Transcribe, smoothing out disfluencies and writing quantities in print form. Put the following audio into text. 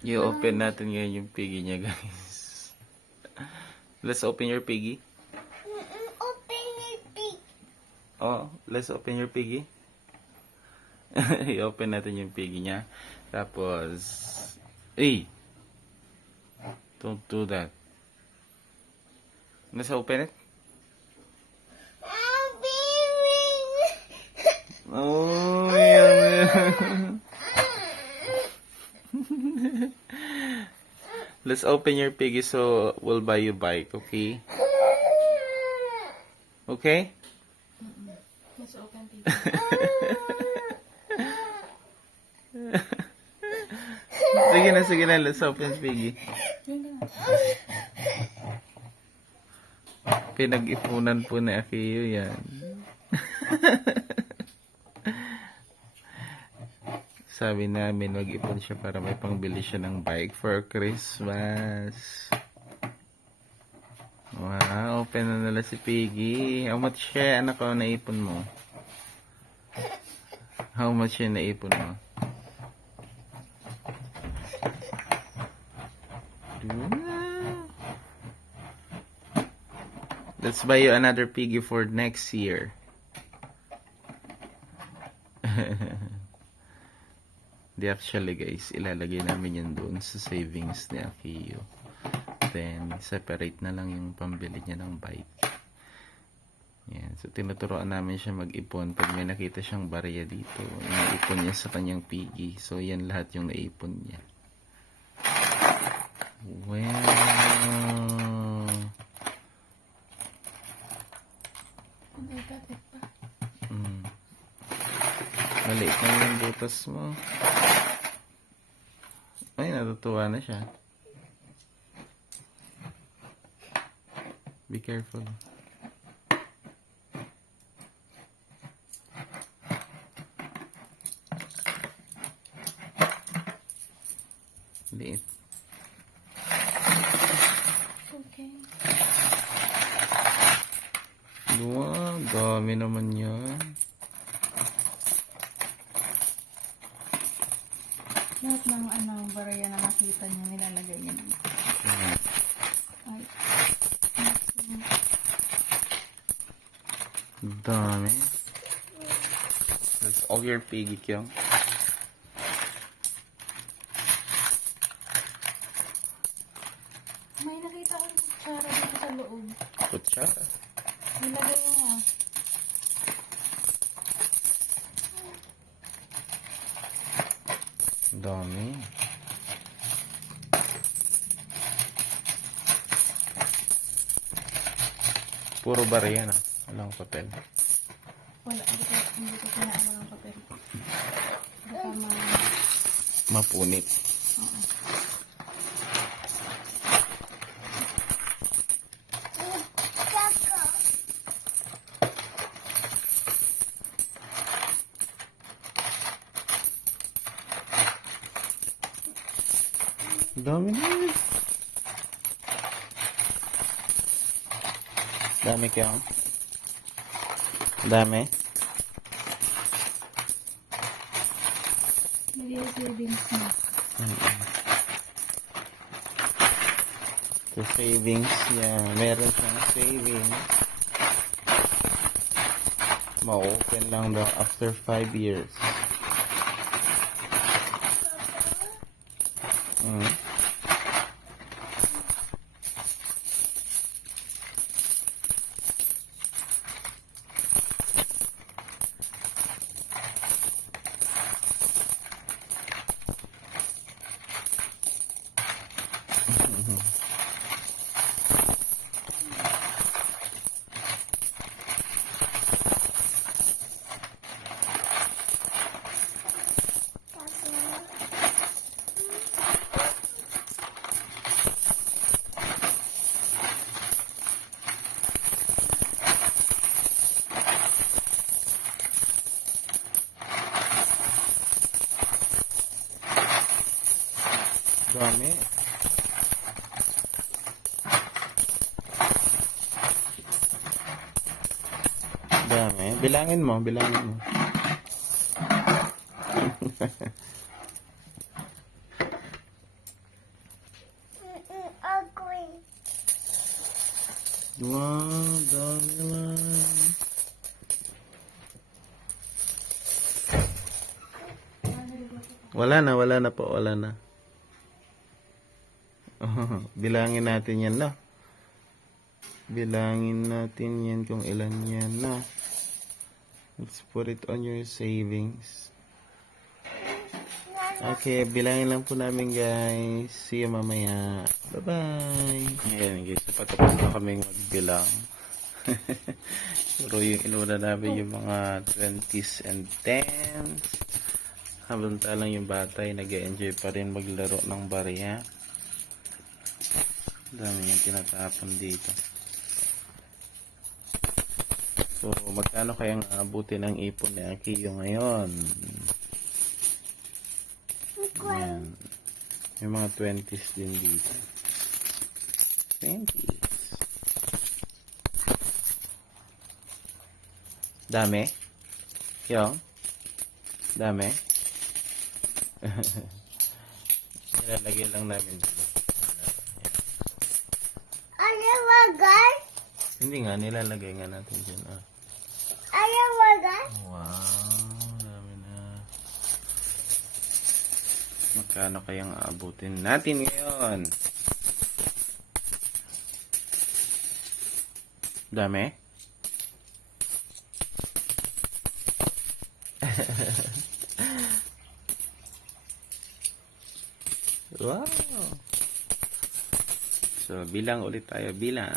I-open natin ngayon yung piggy niya, guys. Let's open your piggy. Open your pig. Oh, let's open your piggy. I-open natin yung piggy niya. Tapos, don't do that. Let's open it. Oh, yummy. Let's open your piggy so we'll buy you bike, okay? Okay? Let's open piggy. Sige na, let's open piggy. Pinag-ipunan po ni Akiyo yan. Sabi namin, mag-ipon siya para may pangbili siya ng bike for Christmas. Wow, open na nila si Piggy. How much siya, anak ko, naipon mo? How much siya naipon mo? Let's buy you another Piggy for next year. Di actually guys, ilalagay namin yun doon sa savings ni Akiyo. Then, separate na lang yung pambili niya ng bike. Yan. So, tinuturoan namin siya mag-ipon. Pag may nakita siyang barya dito, inaipon niya sa kanyang piggy. So, yan lahat yung naipon niya. Wow! Maliit na yung butas mo. Ay, natutuwa na siya. Be careful. Liit. Okay. Wow, dami naman yan. Lahat ng baraya na nakita niyo, nilalagay niyo dito. Ay. Dami. That's all your piggy, Kyung. May nakita akong kutsara dito sa loob. Kutsara. Nilagay mo. Dami. Puro barya na. Walang papel. Wala, hindi ko pinaano ng papel. Baka Mapunit. Oo. Dami na yun. Dami Kyung. Dami. Hindi yung savings mo. So savings, yeah. Meron siyang savings. Ma-open lang daw after 5 years. Dami. Dami. Bilangin mo, bilangin mo. Wow, dami naman. Wala na po, wala na. Oh, bilangin natin yan, no? Bilangin natin yan kung ilan yan, no? Let's put it on your savings. Okay, bilangin lang po namin, guys. See you mamaya. Bye-bye. Ayan, guys. Patapos na kaming magbilang. Pero yung inuna namin yung mga 20s and 10s. Habang talang yung bata ay nag-enjoy pa rin maglaro ng barya. Dami yung tinatapon dito. So, magkano kayang abutin ng ipon ni Akiyo ngayon? Ayan. May mga 20s din dito. 20s. Dami? Yung? Dami? Nilalagay lang namin dito. Ano wagan? Hindi nga, nilalagay nga natin dyan. Ah. Ano wagan? Wow, dami na. Magkano kayang aabutin natin ngayon? Dami? Wow! So, bilang ulit tayo. Bilang.